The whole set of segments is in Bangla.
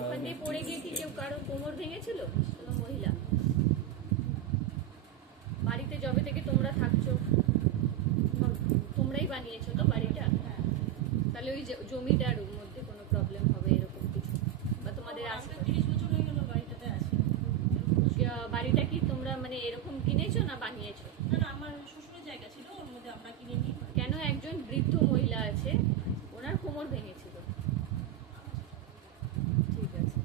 ওখানে পড়ে গিয়ে কি কেউ কারো কোমর ভেঙেছিল? কোনো মহিলা? বাড়িতে যবে থেকে তোমরা থাকছো তোমরাই বানিয়েছো তো বাড়িটা? তাহলে ওই জমিটার মধ্যে কোনো প্রবলেম হবে এরকম কিছু? বা তোমাদের 30 বছর হয়ে গেল বাড়িটাতে আছি। বাড়িটা কি তোমরা মানে এরকম কিনেছো না বানিয়েছো? না, আমার শ্বশুরের জায়গা ছিল, ওর মধ্যে আমরা কিনে নিই। কেন একজন বৃদ্ধ মহিলা আছে, ওনার কোমর ভেঙেছিল। ঠিক আছে।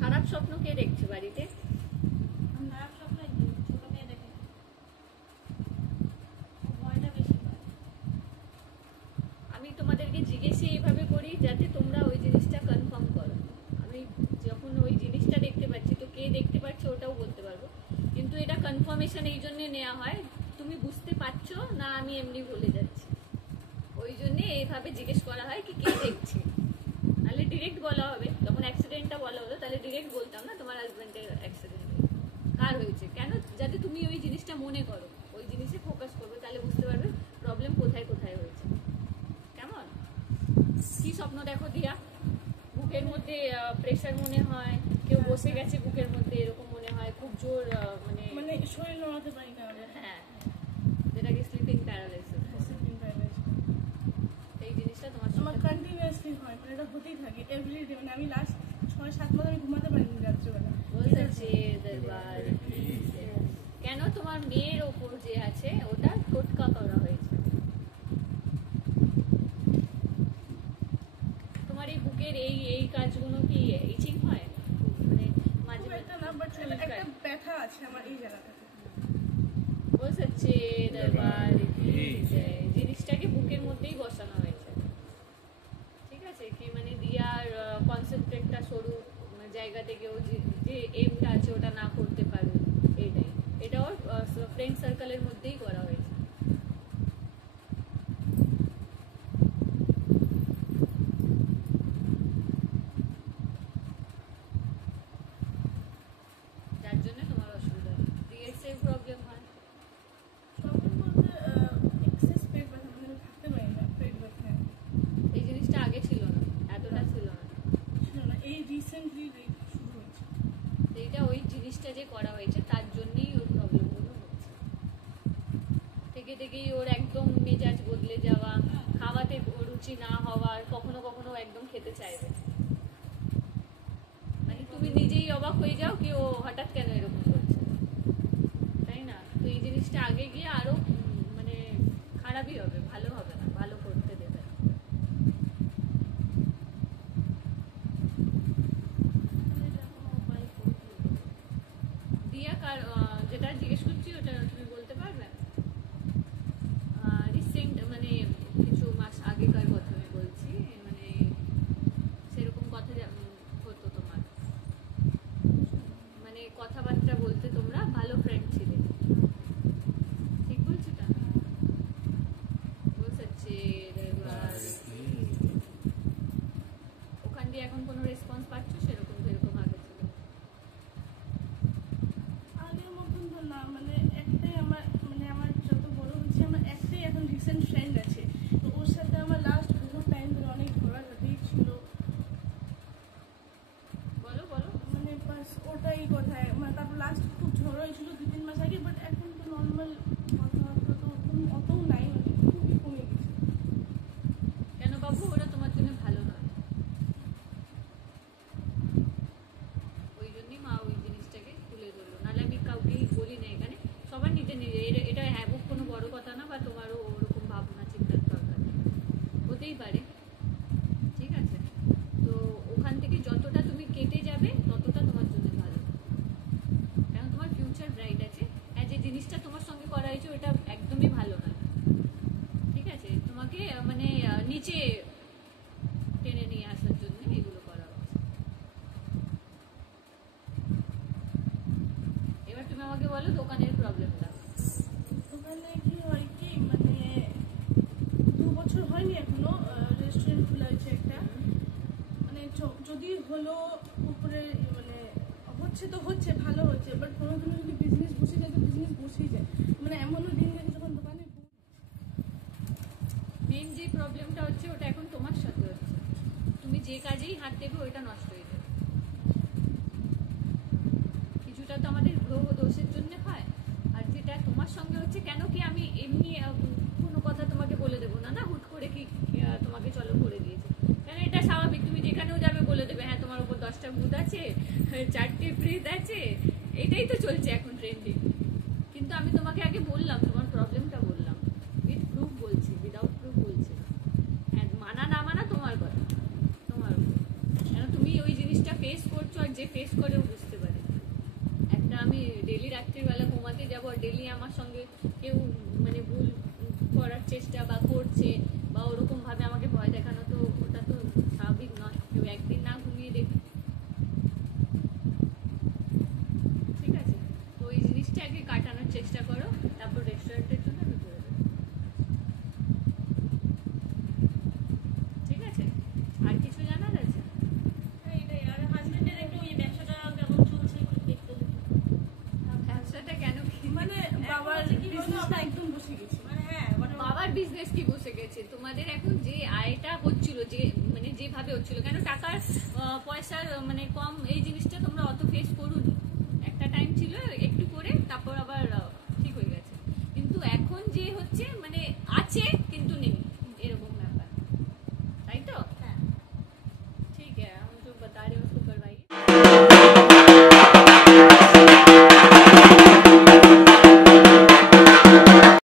খারাপ স্বপ্ন কে দেখছে বাড়িতে? খারাপ স্বপ্ন ছোট মেয়ে দেখে, ভয়টা বেশি পায়। আমি তোমাদেরকে জিজ্ঞেস এইভাবে করি যাতে তোমরা ওই জিনিসটা কনফার্ম করো। আমি যখন ওই জিনিসটা দেখতে পাচ্ছি তো কে দেখতে পাচ্ছে ওটাও বলতে পারবো, কিন্তু এটা কনফার্মেশন এই জন্য নেওয়া হয় তুমি বুঝতে পারছো না আমি এমনি বলে যাচ্ছি, ওই জন্য এইভাবে জিজ্ঞেস করা হয় কি কে দেখছে। তাহলে ডিরেক্ট বলা হবে, যখন অ্যাক্সিডেন্টটা বলা হলো তাহলে ডিরেক্ট বলতাম না তোমার হাজব্যান্ডের অ্যাক্সিডেন্ট কার হয়েছে, কেন যাতে তুমি ওই জিনিসটা মনে করো, ওই জিনিসে ফোকাস করবে, তাহলে বুঝতে পারবে প্রবলেম কোথায় কোথায় হয়েছে। কেমন? কি স্বপ্ন দেখো দিয়া? বুকের মধ্যে প্রেশার মনে হয়, কেউ বসে গেছে বুকের মধ্যে এরকম মনে হয়, খুব জোর মানে শরীর নড়াতে পারি না। হ্যাঁ, যেটাকে স্লিপিং প্যারালাইসিস। এই জিনিসটা তোমার কন্টিনিউয়াসলি হয়, মানে এটা হতেই থাকে এভরিডে। মানে আমি লাস্ট 6-7 মাস আমি ঘুমাতে পারিনি রাত্রিবেলা। কেন? তোমার মেয়ের ওপর যে আছে ওটা টোটকা করা হয়েছে। তোমার এই বুকের এই কাজগুলো কি ইচিং হয়? মানে মাঝে একটা না, বাট একটা ব্যথা আছে আমার এই জায়গাটাতে। বলছে জিনিসটাকে বুকের মধ্যেই বসানো হয়েছে। ঠিক আছে কি মানে দিয়ার কনসেন্ট্রেটটা সরু জায়গা থেকে ও যে এমটা আছে ওটা না করতে পারে, এইটাই। এটা ওর ফ্রেন্ড সার্কেলের মধ্যেই করা হয়েছে। যার জন্য তোমার অসুবিধা পিরিয়ডসের প্রবলেম হয়। প্রবলেম বলতে এক্সেস পেট ব্যথা, মানে থাকতে পারি না পেট ব্যথা। এই জিনিসটা আগে ছিল না, এতটা ছিল না, এই রিসেন্টলি শুরু হয়েছে। এইটা ওই জিনিসটা যে করা হয়েছে তার জন্যই ওর প্রবলেমগুলো হচ্ছে। থেকে থেকেই ওর একদম মেজাজ বদলে যাওয়া, খাওয়াতে রুচি না হওয়ার, কখনো কখনো একদম খেতে চাইবে, মানে তুমি নিজেই অবাক হয়ে যাও কি ও হঠাৎ কেন এরকম করছে, তাই না? তো এই জিনিসটা আগে গিয়ে আরো মানে খারাপই হবে, ভালো হবে না, ভালো করতে দেবে। দিয়া কার যেটা জিজ্ঞেস করছি ওটা তুমি বলতে পারবে? রিসেন্ট মানে কিছু মাস আগেকার কথা আমি বলছি, মানে সেরকম কথা হতো তোমার, মানে কথাবার্তা বলতে তোমরা ভালো ফ্রেন্ড ছিলে, ঠিক বলছি না? বলছে ওখান দিয়ে এখন কোনো রেসপন্স পাচ্ছ সেরকম যেরকম আগে ছিল? আগের মতন তো না, মানে একটাই আমার, মানে আমার যত বড় হচ্ছে আমার একটাই এখন রিসেন্ট ফ্রেন্ড আছে, তো ওর সাথে আমার লাস্ট বহু টাইম ধরে অনেক ঝগড়াঝাটি ছিল। বলো বলো। মানে বাস ওটাই কথায়, মানে তারপর লাস্ট খুব ঝগড়া হয়েছিল 2-3 মাস আগে, বাট এখন তো নর্মাল কথাবার্তা তো অতও নাই, মানে খুবই কমে গেছে। কেন বাবু? ওরা তোমার জন্য ভালো নয়, ওই জন্যই মা ওই জিনিসটাকে তুলে ধরলো, নাহলে আমি কাউকেই বলি না এখানে, সবার নিজে নিজে। এটা হ্যাঁ কোনো বড় কথা না, বা তোমারও ওরকম ভাবনা চিন্তার দরকার হতেই পারে, ঠিক আছে? তো ওখান থেকে যতটা তুমি কেটে যাবে ততটা তোমার জন্য ভালো, কারণ তোমার ফিউচার ব্রাইট আছে। হ্যাঁ, যে জিনিসটা তোমার সঙ্গে করা হয়েছে ওটা একদমই ভালো নয়, ঠিক আছে? তোমাকে মানে নিচে টেনে নিয়ে আসার জন্য এগুলো করা হচ্ছে। এবার তুমি আমাকে বলো দোকানের প্রবলেমটা। ওখানে কি হয় কি, মানে 2 বছর হয়নি এখনো, রেস্টুরেন্ট খোলা হয়েছে একটা, মানে যদি হলো উপরে, মানে হচ্ছে তো হচ্ছে, ভালো হচ্ছে, বাট কোনো দিনও যদি বিজনেস বসে যায় তো বিজনেস বসেই যায়। মানে এমনও দিন গেছে যখন দোকানে মেন যে প্রবলেমটা হচ্ছে ওটা এখন তোমার সাথে হচ্ছে, তুমি যে কাজেই হাত দেবে ওইটা নষ্ট হয়ে যাবে। কিছুটা তো আমাদের গ্রহ দোষের জন্য হয়, আর যেটা তোমার সঙ্গে হচ্ছে, কেন কি আমি এমনি কোনো কথা তোমাকে বলে দেবো না, না হুট করে কি তোমাকে চলো করে দিয়েছে, কেন এটা স্বাভাবিক, তুমি যেখানেও যাবে বলে দেবে হ্যাঁ তোমার উপর 10টা ভূত আছে, 4টে প্রেত আছে, এটাই তো চলছে এখন ট্রেন্ডিং। কিন্তু আমি তোমাকে আগে বললাম, তোমার প্রবলেমটা বললাম, উইথ প্রুফ বলছি, উইদাউট প্রুফ বলছি না। হ্যাঁ, মানা না মানা তোমার কথা, তোমার উপর। কেন তুমি ওই জিনিসটা ফেস করছো, আর যে ফেস করেও বুঝতে পারে। একটা আমি ডেলি রাত্রিবেলা ঘুমাতে যাবো, আর ডেলি আমার সঙ্গে কেউ মানে ভুল করার চেষ্টা বা করছে, বা ওরকম ভাবে আমাকে ভয় দেখানো, তো ওটা তো স্বাভাবিক নয়। কেউ একদিন না ঘুমিয়ে দেখবে, ঠিক আছে? তো ওই জিনিসটা আগে কাটানোর চেষ্টা করো, তারপর রেস্টুরেন্টের জন্য আমি করে দেবো, ঠিক আছে? আর কিছু জানার আছে? এটাই। আর হাজবেন্ডের একটু ওই ব্যবসাটা কেমন চলছে একটু দেখতে হতো। ব্যবসাটা কেন কি মানে বাবার কি বলতো, বিজনেসটা আমরা একদম বসে গেছে। মানে হ্যাঁ, মানে বাবার বিজনেস কি বসে গেছে? তোমাদের এখন যে আয়টা হচ্ছিল, যে মানে যেভাবে হচ্ছিল, কেন টাকার পয়সার মানে কম, এই জিনিসটা তোমরা অত ফেস করুনি।